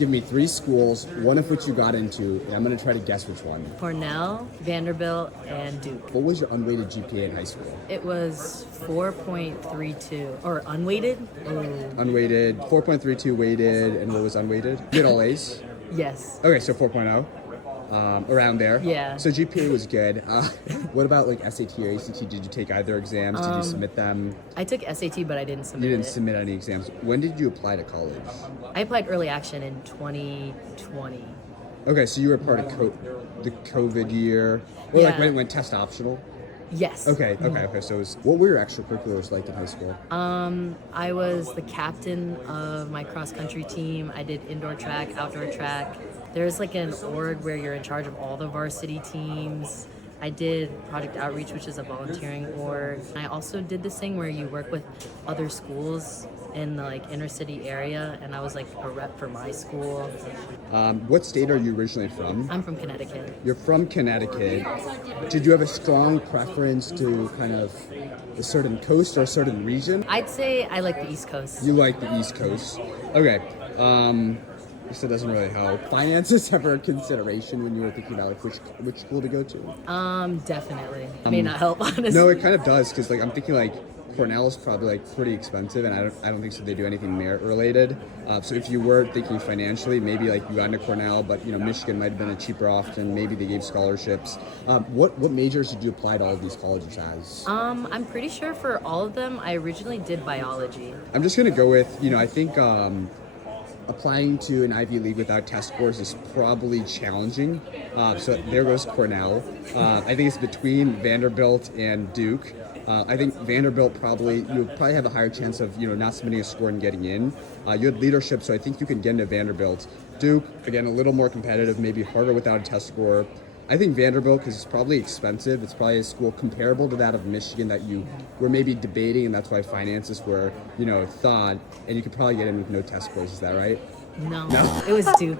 Give me three schools, one of which you got into, and I'm going to try to guess which one. Cornell, Vanderbilt, and Duke. What was your unweighted GPA in high school? It was 4.32. Or unweighted? Unweighted, 4.32 weighted, and what was unweighted? You did all A's? Yes. Okay, so 4.0. Around there. Yeah. So GPA was good. What about like SAT or ACT? Did you take either exams? Did you submit them? I took SAT, but I didn't submit You didn't it. submit any exams. When did you apply to college? I applied early action in 2020. Okay, so you were part of the COVID year, or like Yeah. when it went test optional. Yes. Okay. So what were your extracurriculars like in high school? I was the captain of my cross country team. I did indoor track, outdoor track. There's like an org where you're in charge of all the varsity teams. I did Project Outreach, which is a volunteering org. I also did this thing where you work with other schools in the like inner city area, and I was like a rep for my school. What state are you originally from? I'm from Connecticut. You're from Connecticut. Did you have a strong preference to kind of a certain coast or a certain region? I'd say I like the East Coast. You like the East Coast. Okay. This doesn't really help. Finances ever a consideration when you were thinking about like which school to go to? Definitely. May not help, honestly. No, it kind of does because like I'm thinking like Cornell is probably like pretty expensive, and I don't think so they do anything merit related. So if you were thinking financially, maybe like you got into Cornell, but you know Michigan might have been a cheaper option. Maybe they gave scholarships. What majors did you apply to all of these colleges as? I'm pretty sure for all of them, I originally did biology. I'm just gonna go with I think applying to an Ivy League without test scores is probably challenging. So there goes Cornell. I think it's between Vanderbilt and Duke. I think Vanderbilt you'll probably have a higher chance of not submitting a score and getting in. You had leadership, so I think you can get into Vanderbilt. Duke, again, a little more competitive, maybe harder without a test score. I think Vanderbilt, because it's probably expensive, it's probably a school comparable to that of Michigan that you were maybe debating, and that's why finances were, thought, and you could probably get in with no test scores. Is that right? No, No? it was Duke.